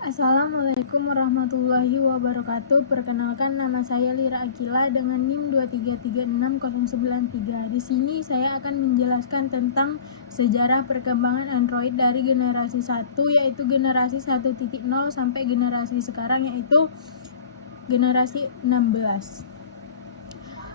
Assalamualaikum warahmatullahi wabarakatuh. Perkenalkan, nama saya Lira Akila dengan NIM 2336093. Di sini saya akan menjelaskan tentang sejarah perkembangan Android dari generasi 1 yaitu generasi 1.0 sampai generasi sekarang yaitu generasi 16.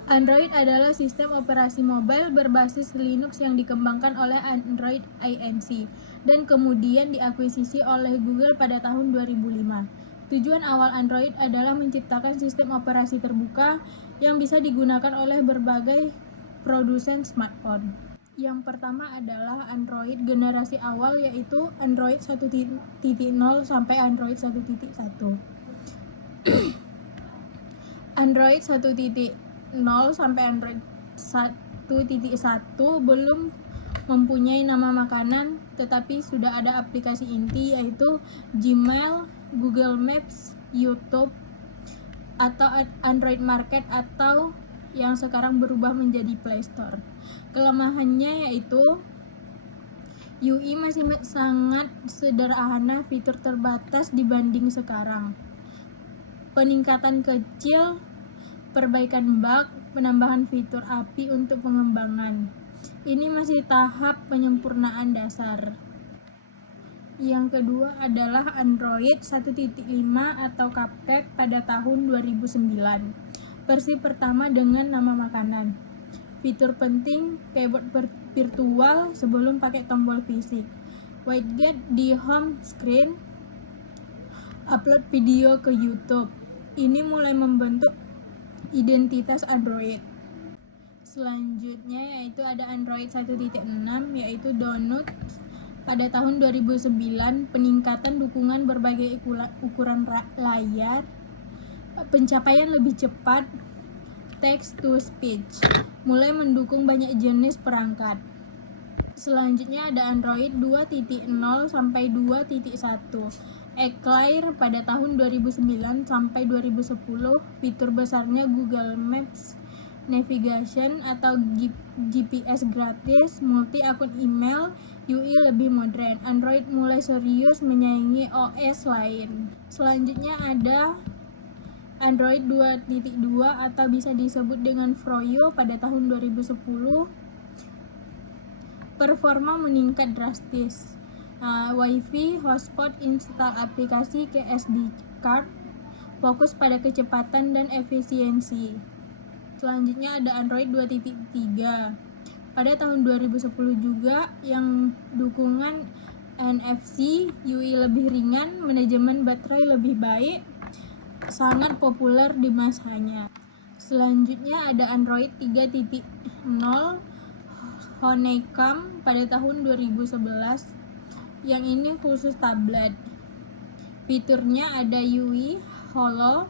Android adalah sistem operasi mobile berbasis Linux yang dikembangkan oleh Android Inc. dan kemudian diakuisisi oleh Google pada tahun 2005. Tujuan awal Android adalah menciptakan sistem operasi terbuka yang bisa digunakan oleh berbagai produsen smartphone. Yang pertama adalah Android generasi awal yaitu Android 1.0 sampai Android 1.1. Android 1.0 sampai Android 1.1 belum mempunyai nama makanan, tetapi sudah ada aplikasi inti yaitu Gmail, Google Maps, YouTube, atau Android Market atau yang sekarang berubah menjadi Play Store. Kelemahannya yaitu UI masih sangat sederhana, fitur terbatas dibanding sekarang. Peningkatan kecil, perbaikan bug, penambahan fitur API untuk pengembangan. Ini masih tahap penyempurnaan dasar. Yang kedua adalah Android 1.5 atau Cupcake pada tahun 2009. Versi pertama dengan nama makanan. Fitur penting, keyboard virtual sebelum pakai tombol fisik. Widget di home screen. Upload video ke YouTube. Ini mulai membentuk identitas Android. Selanjutnya yaitu ada Android 1.6 yaitu Download pada tahun 2009, peningkatan dukungan berbagai ukuran layar, pencapaian lebih cepat, text to speech, mulai mendukung banyak jenis perangkat. Selanjutnya ada Android 2.0 sampai 2.1. Eclair pada tahun 2009 sampai 2010, fitur besarnya Google Maps, navigation atau GPS gratis, multi akun email, UI lebih modern. Android mulai serius menyaingi OS lain. Selanjutnya ada Android 2.2 atau bisa disebut dengan Froyo pada tahun 2010. Performa meningkat drastis. Wi-Fi, hotspot, install aplikasi ke SD card, fokus pada kecepatan dan efisiensi. Selanjutnya ada Android 2.3 pada tahun 2010 juga, yang dukungan NFC, UI lebih ringan, manajemen baterai lebih baik, sangat populer di masanya. Selanjutnya ada Android 3.0 Honeycomb pada tahun 2011, yang ini khusus tablet. Fiturnya ada UI, holo,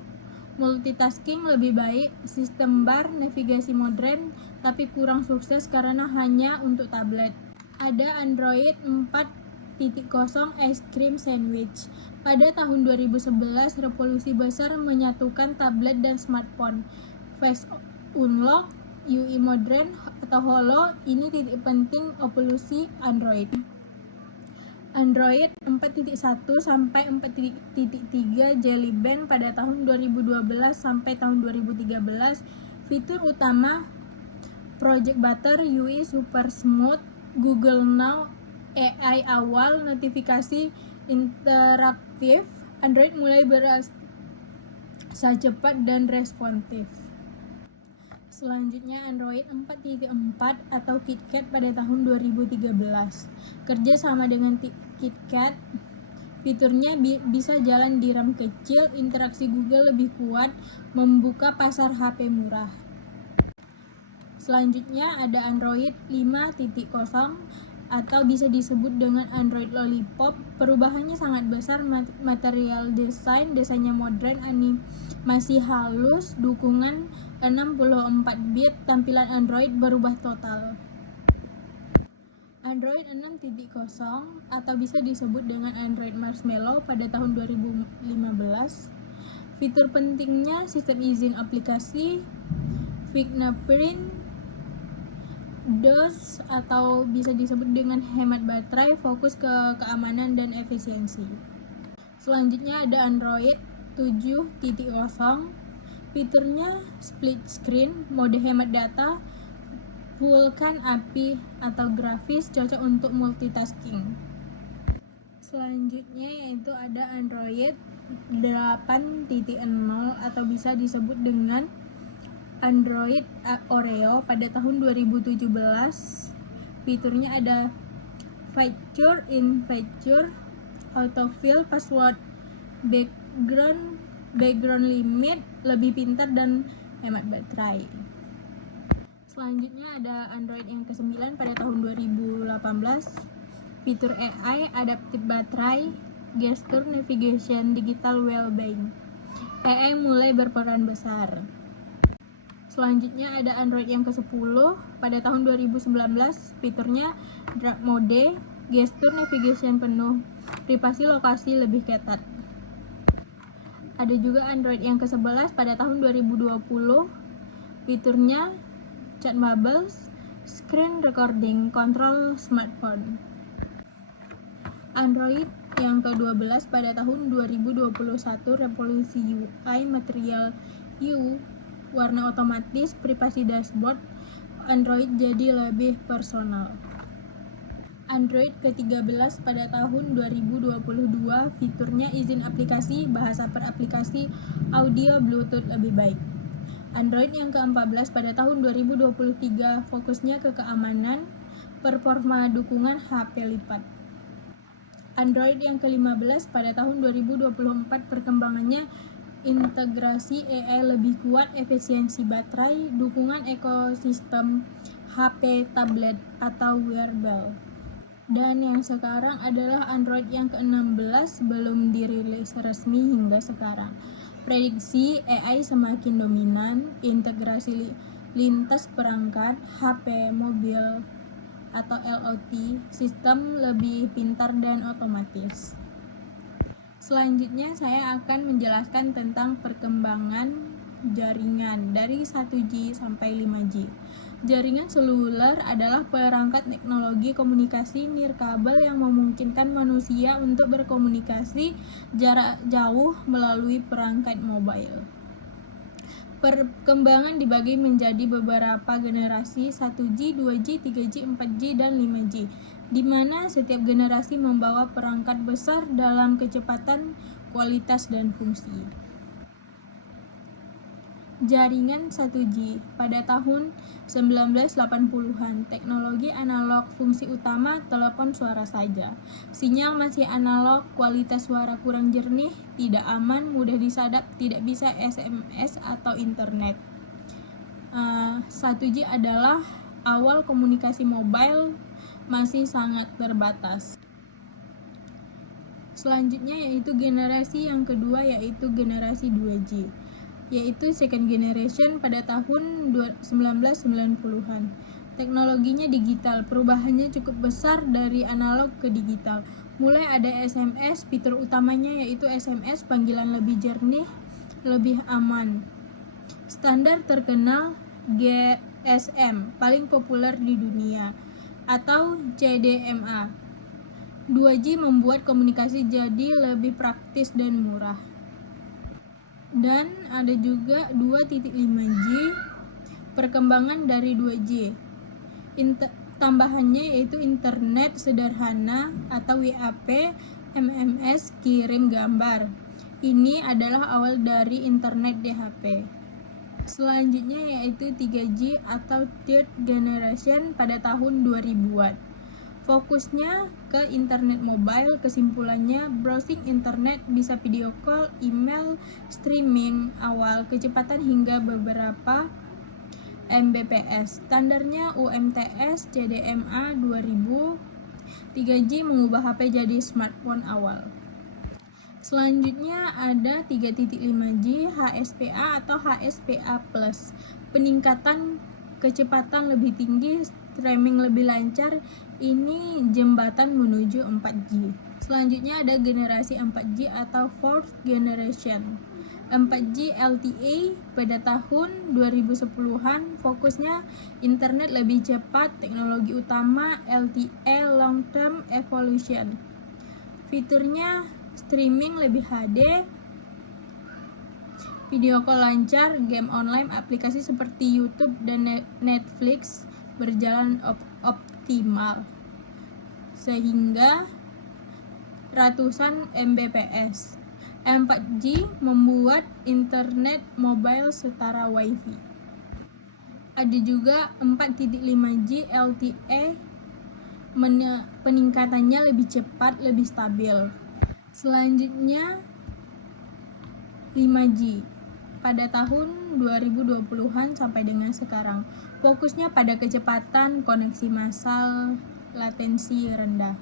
multitasking lebih baik, sistem bar, navigasi modern, tapi kurang sukses karena hanya untuk tablet. Ada Android 4.0 Ice Cream Sandwich. Pada tahun 2011, revolusi besar menyatukan tablet dan smartphone. Face Unlock, UI modern atau holo, ini titik penting evolusi Android. Android 4.1 sampai 4.3 Jelly Bean pada tahun 2012 sampai tahun 2013. Fitur utama Project Butter, UI super smooth, Google Now, AI awal, notifikasi interaktif. Android mulai berasa cepat dan responsif. Selanjutnya Android 4.4 atau KitKat pada tahun 2013. Kerja sama dengan KitKat, fiturnya bisa jalan di RAM kecil, interaksi Google lebih kuat, membuka pasar HP murah. Selanjutnya ada Android 5.0 atau bisa disebut dengan Android Lollipop. Perubahannya sangat besar, material desainnya modern, animasi halus, dukungan 64 bit, tampilan Android berubah total. Android 6.0 atau bisa disebut dengan Android Marshmallow pada tahun 2015. Fitur pentingnya sistem izin aplikasi, fingerprint, DOS atau bisa disebut dengan hemat baterai, fokus ke keamanan dan efisiensi. Selanjutnya ada Android 7.0. Fiturnya split screen, mode hemat data, Vulkan API atau grafis, cocok untuk multitasking. Selanjutnya yaitu ada Android 8.0 atau bisa disebut dengan Android Oreo pada tahun 2017. Fiturnya ada feature in feature, autofill password, background limit, lebih pintar dan hemat baterai. Selanjutnya ada Android yang ke-9 pada tahun 2018. Fitur AI, adaptive baterai, gesture navigation, digital well-being. AI mulai berperan besar. Selanjutnya ada Android yang ke-10 pada tahun 2019. Fiturnya dark mode, gesture navigation penuh, privasi lokasi lebih ketat. Ada juga Android yang ke-11 pada tahun 2020. Fiturnya chat bubbles, screen recording, kontrol smartphone. Android yang ke-12 pada tahun 2021, revolusi UI, material U, warna otomatis, privasi dashboard, Android jadi lebih personal. Android ke-13 pada tahun 2022, fiturnya izin aplikasi, bahasa per aplikasi, audio, Bluetooth lebih baik. Android yang ke-14 pada tahun 2023, fokusnya ke keamanan, performa dukungan HP lipat. Android yang ke-15 pada tahun 2024, perkembangannya integrasi AI lebih kuat, efisiensi baterai, dukungan ekosistem HP, tablet, atau wearable. Dan yang sekarang adalah Android yang ke-16, belum dirilis resmi hingga sekarang. Prediksi AI semakin dominan, integrasi lintas perangkat, HP, mobil, atau IoT, sistem lebih pintar dan otomatis. Selanjutnya saya akan menjelaskan tentang perkembangan jaringan dari 1G sampai 5G. Jaringan seluler adalah perangkat teknologi komunikasi nirkabel yang memungkinkan manusia untuk berkomunikasi jarak jauh melalui perangkat mobile. Perkembangan dibagi menjadi beberapa generasi 1G, 2G, 3G, 4G, dan 5G, di mana setiap generasi membawa perangkat besar dalam kecepatan, kualitas, dan fungsi. Jaringan 1G pada tahun 1980-an, teknologi analog, fungsi utama telepon suara saja. Sinyal masih analog, kualitas suara kurang jernih, tidak aman, mudah disadap, tidak bisa SMS atau internet. 1G adalah awal komunikasi mobile, masih sangat terbatas. Selanjutnya yaitu generasi yang kedua, yaitu generasi 2G, yaitu second generation pada tahun 1990-an. Teknologinya digital, perubahannya cukup besar dari analog ke digital. Mulai ada SMS, fitur utamanya yaitu SMS, panggilan lebih jernih, lebih aman. Standar terkenal GSM, paling populer di dunia, atau CDMA. 2G membuat komunikasi jadi lebih praktis dan murah. Dan ada juga 2.5G, perkembangan dari 2G. Tambahannya yaitu internet sederhana atau WAP, MMS, kirim gambar. Ini adalah awal dari internet di HP. Selanjutnya yaitu 3G atau third generation pada tahun 2000-an. Fokusnya ke internet mobile, kesimpulannya browsing internet, bisa video call, email, streaming awal, kecepatan hingga beberapa Mbps. Standarnya UMTS CDMA 2000. 3G mengubah HP jadi smartphone awal. Selanjutnya ada 3.5G HSPA atau HSPA+. Peningkatan kecepatan lebih tinggi, streaming lebih lancar, ini jembatan menuju 4G. Selanjutnya ada generasi 4G atau fourth generation. 4G LTE pada tahun 2010-an, fokusnya internet lebih cepat, teknologi utama LTE long term evolution. Fiturnya streaming lebih HD, video call lancar, game online, aplikasi seperti YouTube dan Netflix berjalan optimal, sehingga ratusan Mbps. 4G membuat internet mobile setara WiFi. Ada juga 4.5G LTE, peningkatannya lebih cepat, lebih stabil. Selanjutnya 5G pada tahun 2020-an sampai dengan sekarang. Fokusnya pada kecepatan, koneksi massal, latensi rendah.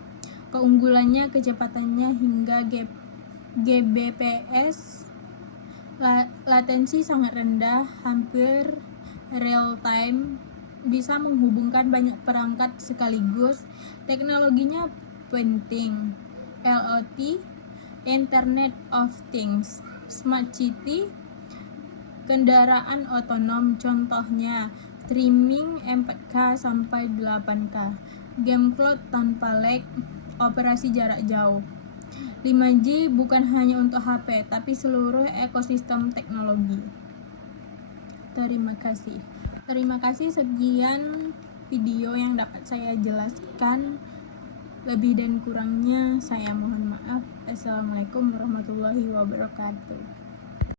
Keunggulannya kecepatannya hingga Gbps, latensi sangat rendah, hampir real time, bisa menghubungkan banyak perangkat sekaligus. Teknologinya penting, IoT, Internet of Things, Smart City, kendaraan otonom, contohnya streaming 4K sampai 8K, game cloud tanpa lag, operasi jarak jauh. 5G bukan hanya untuk HP, tapi seluruh ekosistem teknologi. Terima kasih, sekian video yang dapat saya jelaskan. Lebih dan kurangnya saya mohon maaf. Assalamualaikum warahmatullahi wabarakatuh.